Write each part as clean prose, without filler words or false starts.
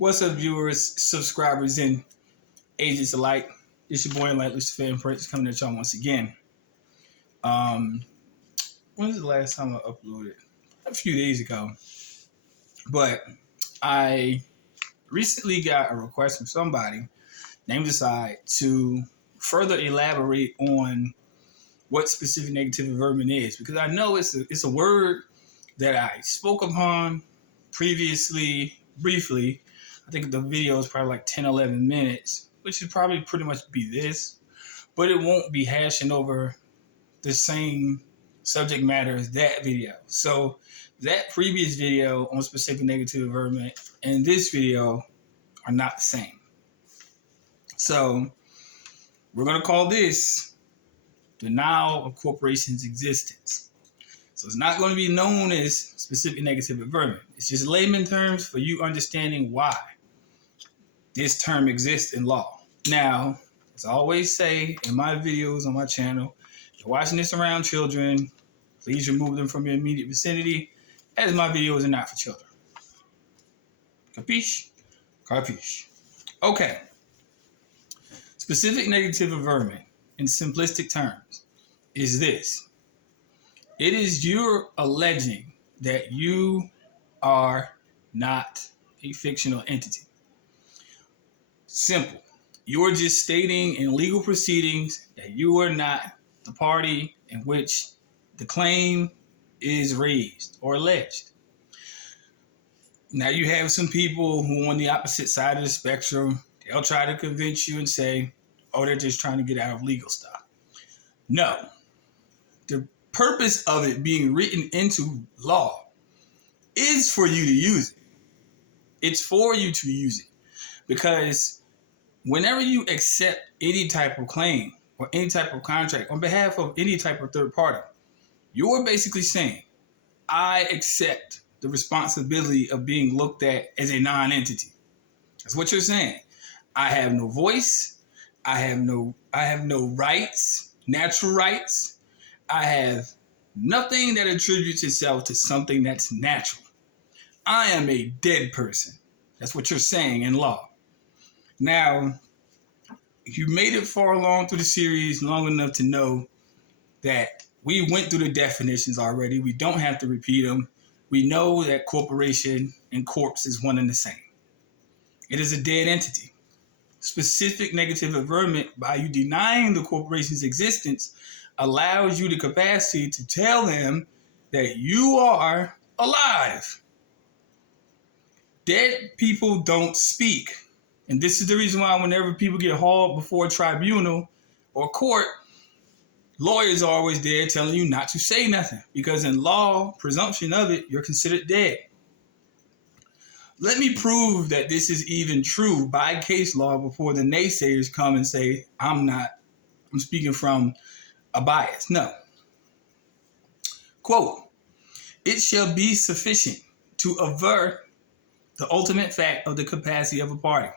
What's up, viewers, subscribers, and agents alike? It's your boy Enlightened Luciferian Prince coming at y'all once again. When was the last time I uploaded? A few days ago. But I recently got a request from somebody named Aside to further elaborate on what specific negative averment is, because I know it's a word that I spoke upon previously, briefly. I think the video is probably like 10, 11 minutes, which should probably pretty much be this, but it won't be hashing over the same subject matter as that video. So that previous video on specific negative averment and this video are not the same. So we're going to call this denial of corporation's existence. So it's not going to be known as specific negative averment. It's just layman terms for you understanding why this term exists in law. Now, as I always say in my videos on my channel, if you're watching this around children, please remove them from your immediate vicinity, as my videos are not for children. Capiche? Capiche. Okay. Specific negative averment, in simplistic terms, is this. It is you're alleging that you are not a fictional entity. Simple. You're just stating in legal proceedings that you are not the party in which the claim is raised or alleged. Now you have some people who are on the opposite side of the spectrum. They'll try to convince you and say, oh, they're just trying to get out of legal stuff. No. The purpose of it being written into law is for you to use it. It's for you to use it. Because whenever you accept any type of claim or any type of contract on behalf of any type of third party, you're basically saying, I accept the responsibility of being looked at as a non-entity. That's what you're saying. I have no voice. I have no rights, natural rights. I have nothing that attributes itself to something that's natural. I am a dead person. That's what you're saying in law. Now, you made it far along through the series, long enough to know that we went through the definitions already. We don't have to repeat them. We know that corporation and corpse is one and the same. It is a dead entity. Specific negative averment, by you denying the corporation's existence, allows you the capacity to tell them that you are alive. Dead people don't speak. And this is the reason why whenever people get hauled before a tribunal or court, lawyers are always there telling you not to say nothing. Because in law, presumption of it, you're considered dead. Let me prove that this is even true by case law before the naysayers come and say, I'm speaking from a bias. No. Quote, it shall be sufficient to avert the ultimate fact of the capacity of a party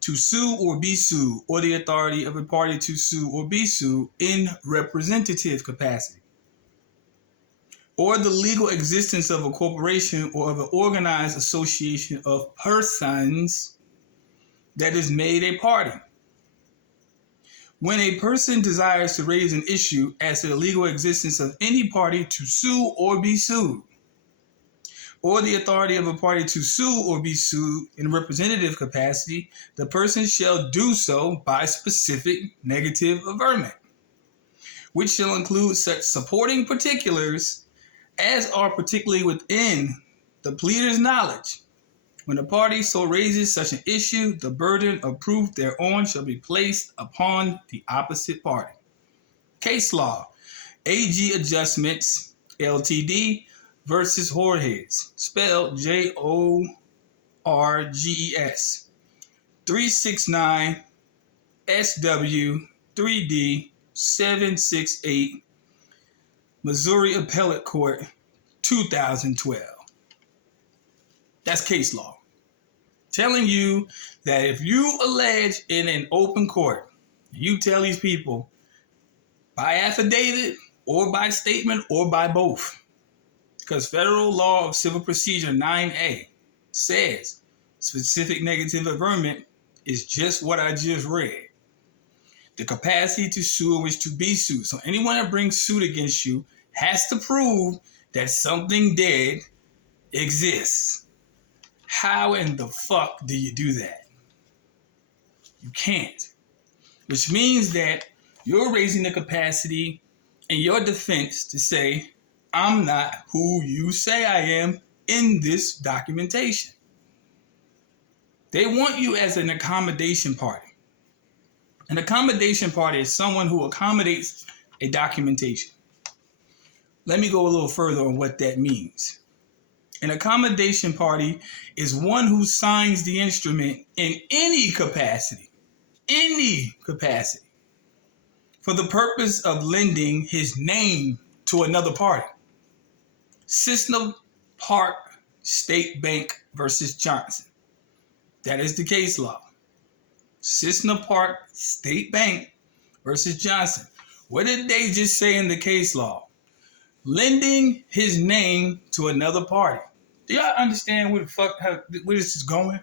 to sue or be sued, or the authority of a party to sue or be sued in representative capacity, or the legal existence of a corporation or of an organized association of persons that is made a party. When a person desires to raise an issue as to the legal existence of any party to sue or be sued, or the authority of a party to sue or be sued in representative capacity, the person shall do so by specific negative averment, which shall include such supporting particulars as are particularly within the pleader's knowledge. When a party so raises such an issue, the burden of proof thereon shall be placed upon the opposite party. Case law, AG Adjustments, Ltd. versus Jorges, spelled Jorges, 369 SW 3D 768, Missouri Appellate Court, 2012. That's case law. Telling you that if you allege in an open court, you tell these people by affidavit or by statement or by both, because Federal Law of Civil Procedure 9A says specific negative averment is just what I just read. The capacity to sue in which to be sued. So anyone that brings suit against you has to prove that something dead exists. How in the fuck do you do that? You can't. Which means that you're raising the capacity in your defense to say, I'm not who you say I am in this documentation. They want you as an accommodation party. An accommodation party is someone who accommodates a documentation. Let me go a little further on what that means. An accommodation party is one who signs the instrument in any capacity, for the purpose of lending his name to another party. Cissna Park State Bank versus Johnson. That is the case law. Cissna Park State Bank versus Johnson. What did they just say in the case law? Lending his name to another party. Do y'all understand where this is going?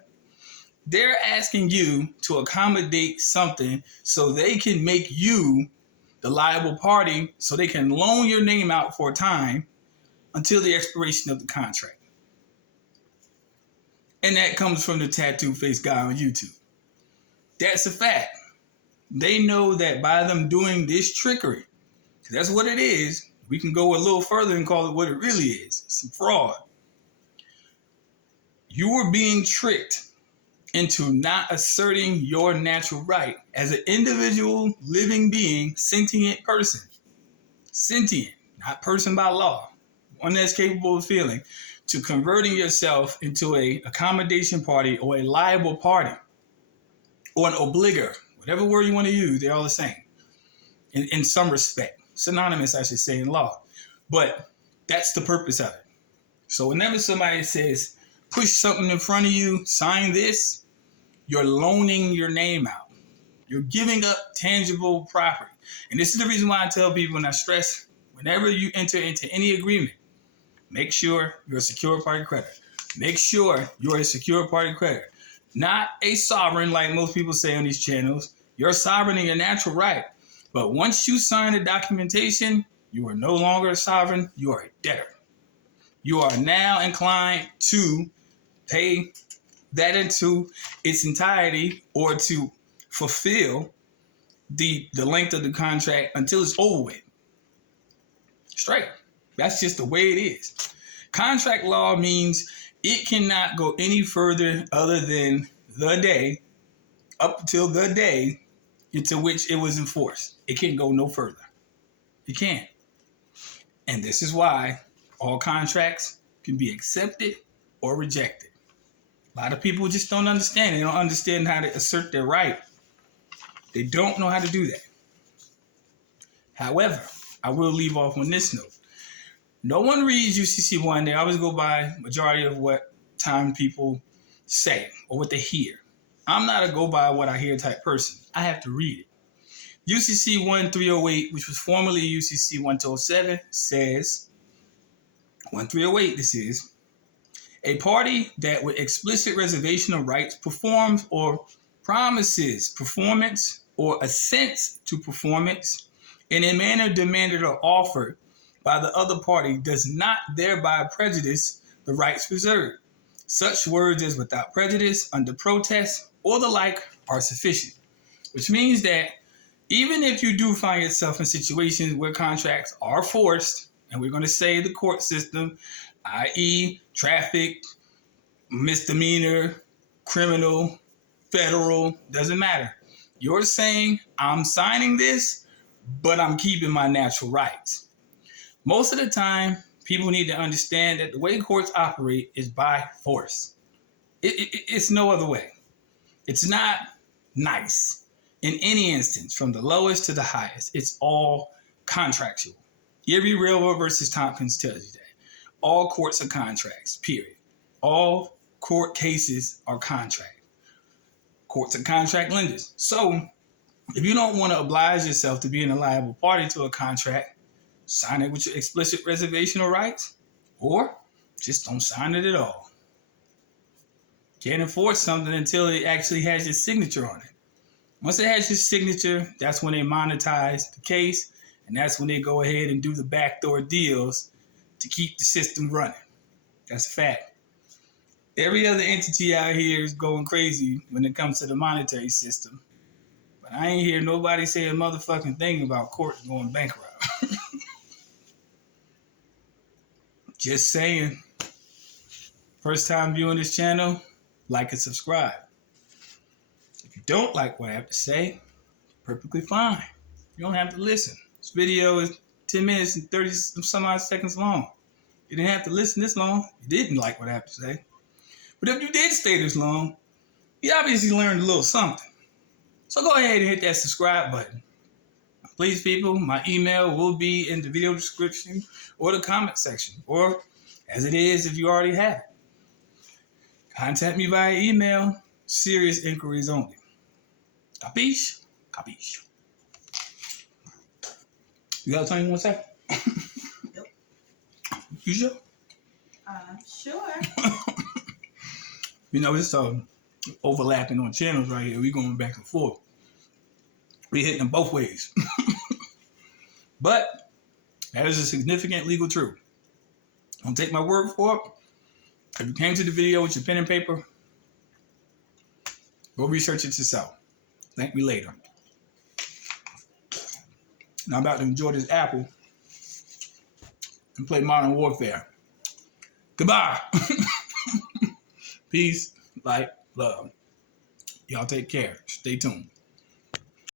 They're asking you to accommodate something so they can make you the liable party so they can loan your name out for a time until the expiration of the contract. And that comes from the tattoo face guy on YouTube. That's a fact. They know that by them doing this trickery, that's what it is. We can go a little further and call it what it really is. It's some fraud. You are being tricked into not asserting your natural right as an individual, living being, sentient person. Sentient, not person by law. One that's capable of feeling, to converting yourself into a accommodation party or a liable party or an obligor, whatever word you want to use, they're all the same in some respect. Synonymous, I should say, in law. But that's the purpose of it. So whenever somebody says, push something in front of you, sign this, you're loaning your name out. You're giving up tangible property. And this is the reason why I tell people, and I stress, whenever you enter into any agreement, make sure you're a secure party creditor. Make sure you're a secure party creditor. Not a sovereign like most people say on these channels. You're a sovereign in your natural right. But once you sign the documentation, you are no longer a sovereign. You are a debtor. You are now inclined to pay that into its entirety or to fulfill the length of the contract until it's over with. Straight. That's just the way it is. Contract law means it cannot go any further other than the day, up until the day into which it was enforced. It can't go no further. It can't. And this is why all contracts can be accepted or rejected. A lot of people just don't understand. They don't understand how to assert their right. They don't know how to do that. However, I will leave off on this note. No one reads UCC 1. They always go by majority of what time people say or what they hear. I'm not a go by what I hear type person. I have to read it. UCC 1308, which was formerly UCC 1207, says, 1308, this is, a party that with explicit reservation of rights performs or promises performance or assents to performance in a manner demanded or offered by the other party does not thereby prejudice the rights reserved. Such words as without prejudice, under protest, or the like are sufficient. Which means that even if you do find yourself in situations where contracts are forced, and we're going to say the court system, i.e. traffic, misdemeanor, criminal, federal, doesn't matter. You're saying, I'm signing this, but I'm keeping my natural rights. Most of the time, people need to understand that the way courts operate is by force. It's no other way. It's not nice in any instance, from the lowest to the highest. It's all contractual. Erie Railroad versus Tompkins tells you that. All courts are contracts, period. All court cases are contract. Courts are contract lenders. So if you don't want to oblige yourself to being a liable party to a contract, sign it with your explicit reservation of rights, or just don't sign it at all. Can't enforce something until it actually has your signature on it. Once it has your signature, that's when they monetize the case, and that's when they go ahead and do the backdoor deals to keep the system running. That's a fact. Every other entity out here is going crazy when it comes to the monetary system. But I ain't hear nobody say a motherfucking thing about courts going bankrupt. Just saying. First time viewing this channel, like and subscribe. If you don't like what I have to say, perfectly fine. You don't have to listen. This video is 10 minutes and 30 some odd seconds long. You didn't have to listen this long. You didn't like what I have to say. But if you did stay this long, you obviously learned a little something. So go ahead and hit that subscribe button. Please, people, my email will be in the video description or the comment section, or as it is if you already have it. Contact me via email, serious inquiries only. Capiche? Capiche. You got something you want to say? Nope. You sure? Sure. You know, it's overlapping on channels right here. We going back and forth. We hitting them both ways. But that is a significant legal truth. Don't take my word for it. If you came to the video with your pen and paper, go research it yourself. Thank me later. Now I'm about to enjoy this apple and play Modern Warfare. Goodbye. Peace, light, love. Y'all take care. Stay tuned.